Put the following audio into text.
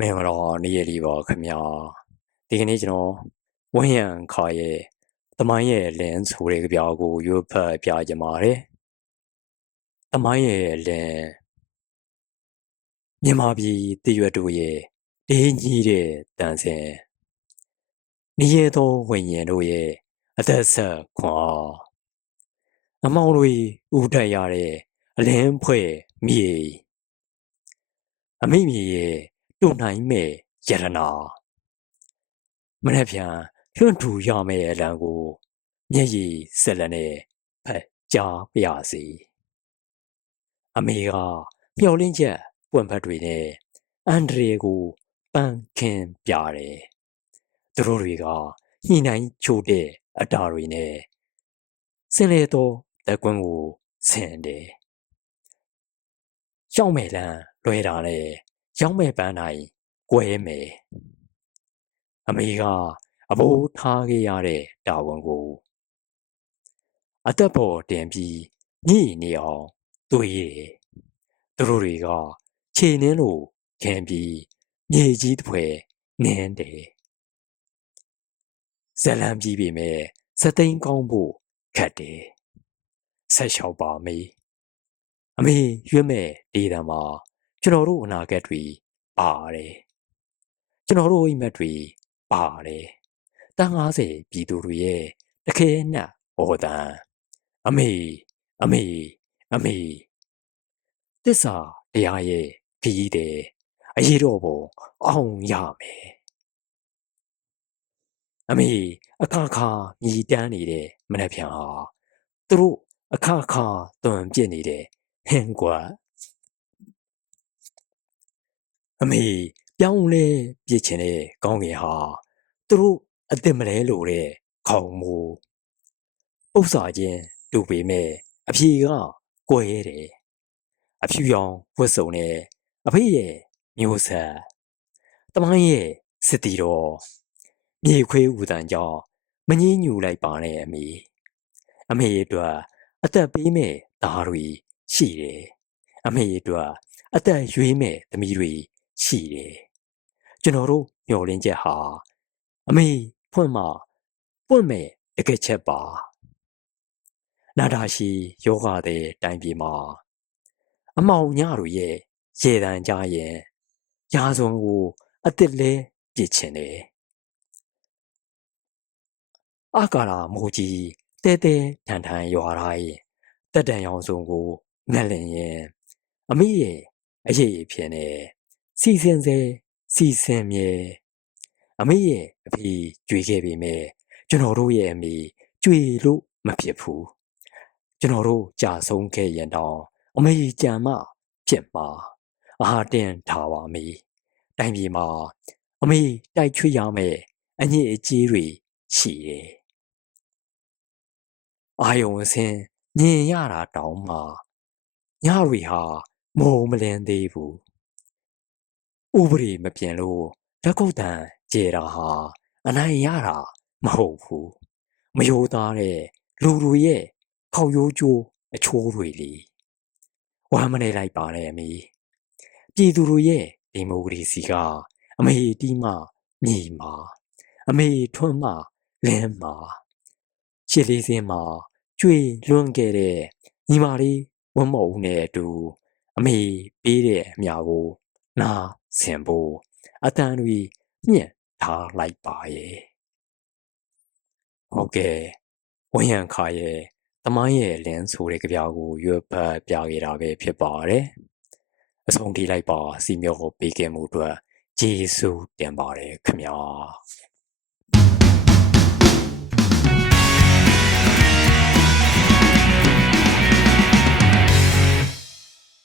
မင်္ဂလာနေ့ရက်လေးပါခင်ဗျာဒီကနေ့ကျွန်တော်ဝင်းရံခါရဲ့တမိုင်းရဲ့လင်းဆိုတဲ့ကြပြကိုရွတ်ဖတ်ပြကြပါမယ်တမိုင်းရဲ့လင်းမြန်မာပြည်တည်ရွတ်တို့ရဲ့ဒေးကြီးတဲ့တန်ဆင်နေရသောဝိညာဉ်တို့ရဲ့အသက်ဆက်ခွန်အားအမောင်တွေဥထက်ရတဲ့အလင်းဖွဲ့မြေအမိမြေရဲ့ တွန်နိုင်မဲ့ယရနာမနေ့ပြန်လွှန့်ထူရမယ့်အလံကို မျက်ရည်ဆက်လက်နဲ့ဖက်ကြားပြစီအမေကမျော်လင့်ချက်ပွင့်ဖက်တွေနဲ့အန်ဒရီကိုပန်းခင်းပြတယ်သူတို့တွေကညှိနှိုင်းချိုးတဲ့အတားတွေနဲ့ဆင်းလေတော့တက်ကွန်းကိုဆင်တယ်ရှောင်းမဲ့လန်းလွဲတာနဲ့ ရောက်မဲ့ပန်းနိုင်ကွဲမယ်အမေကအဘိုးထားခဲ့ရတဲ့တာဝန်ကိုအသက်ပေါ်တင်ပြီးညှိနေအောင်တွေးတယ်သူတို့တွေကခြေနှင်းလို့ခင်ပြီးမြေကြီးတစ်ဖွဲနင်းတယ်ဇလံပြီးပြီမဲ့စသိန်းကောင်းဖို့ခက်တယ်ဆက်လျှောက်ပါမေးအမေရွတ်မဲ့ဒေသမှာ ကျွန်တော်တို့အနာဂတ်တွေပါတယ်ကျွန်တော်တို့အိမ်မက်တွေပါတယ်တန်း90ပြည်သူတွေရဲ့တခဲနတ်ဟောတန်အမေအမေအမေတစ္ဆာတရားရဲ့ခကြီးတဲ့အရေးတော်ပုံအောင်ရမယ်အမေအခါခါမြည်တမ်းနေတဲ့မနှက်ဖြန်ဟာသူတို့အခါခါတွန်ပြစ်နေတဲ့ဟင်ကွာ အမေပြောင်းလဲပြစ်ချင်တဲ့ကောင်းငယ်ဟာသူတို့အစ်စ်မလဲလို့တဲ့ခေါင်မူဥစ္စာချင်းတူပေမဲ့အဖြေကကွဲတယ်အဖြူရောင်ဝတ်စုံနဲ့အဖေရဲ့မျိုးဆက်တမိုင်းရဲ့စစ်တီတော်မြေခွေးဦးတန်ကြောင့်မငင်းညူလိုက်ပါနဲ့အမေအမေအတွက်အသက်ပေးမဲ့သားတွေရှိတယ်အမေအတွက်အသက်ရွေးမဲ့သမီးတွေ ရှိတယ်ကျွန်တော်တို့မျှော်လင့်ချက်ဟာအမေဖွင့်မပွင့်မဲ့တကယ်ချက်ပါနာတာရှိယောဂတဲ့တိုင်းပြည်မှာအမောင်ညတို့ရဲ့ရေတန်ကြရင်ရာဇဝင်ကိုအစ်စ်လဲပြစ်ချင်တယ်အကာရာမိုးကြီးတဲတဲထန်ထန်ရွာထားရင်တက်တန်ရောင်စုံကိုငက်လင်ရင်အမိရဲ့အရေးအဖြစ်နဲ့ စီစဉ်စေစီစဉ်မြဲအမေရဲ့အဖေကြွေခဲ့ပေမဲ့ကျွန်တော်တို့ရဲ့အမေကြွေလို့မဖြစ်ဘူးကျွန်တော်တို့ကြာဆုံးခဲ့ရင်တောင်အမေကြံမဖြစ်မှာအားတင်ထားပါမေတိုင်းပြည်မှာအမေတိုက်ချွေရမယ်အညစ်အကြေးတွေရှိတယ်အာယုံအစင်းညင်ရတာတောင်းမှာညတွေဟာမုံမလင်းသေးဘူး ဥပဒေမပြင်လို့လက်ကုပ်တန်ကျေတာဟာအနိုင်ရတာမဟုတ်ဘူးမယိုးသားတဲ့လူလူရဲ့ခေါရိုးကျိုးအချိုးတွေလေဝမ်းမနေလိုက်ပါနဲ့အမေပြည်သူတို့ရဲ့ဒီမိုကရေစီကအမေတီးမှညီမှာအမေထွန်းမှလင်းမှာရှစ်လေးစင်းမှာကျွေလွန့်ခဲ့တဲ့ညီမလေးဝတ်မုံနဲ့အတူအမေပေးတဲ့အမြကိုနာ ဆင်ဖို့အတန်တွေမြင့်ထားလိုက်ပါရဲ့ဟုတ်ကဲ့ဝင်းရံခါရဲ့တမိုင်းရဲ့လင်းဆိုတဲ့ကြပြကိုရွတ်ပတ်ပြခဲ့တာပဲဖြစ်ပါတယ်အဆုံးထိလိုက်ပါစီမျိုးကိုပေးခဲ့မှုအတွက်ကျေးဇူးတင်ပါတယ်ခင်ဗျာ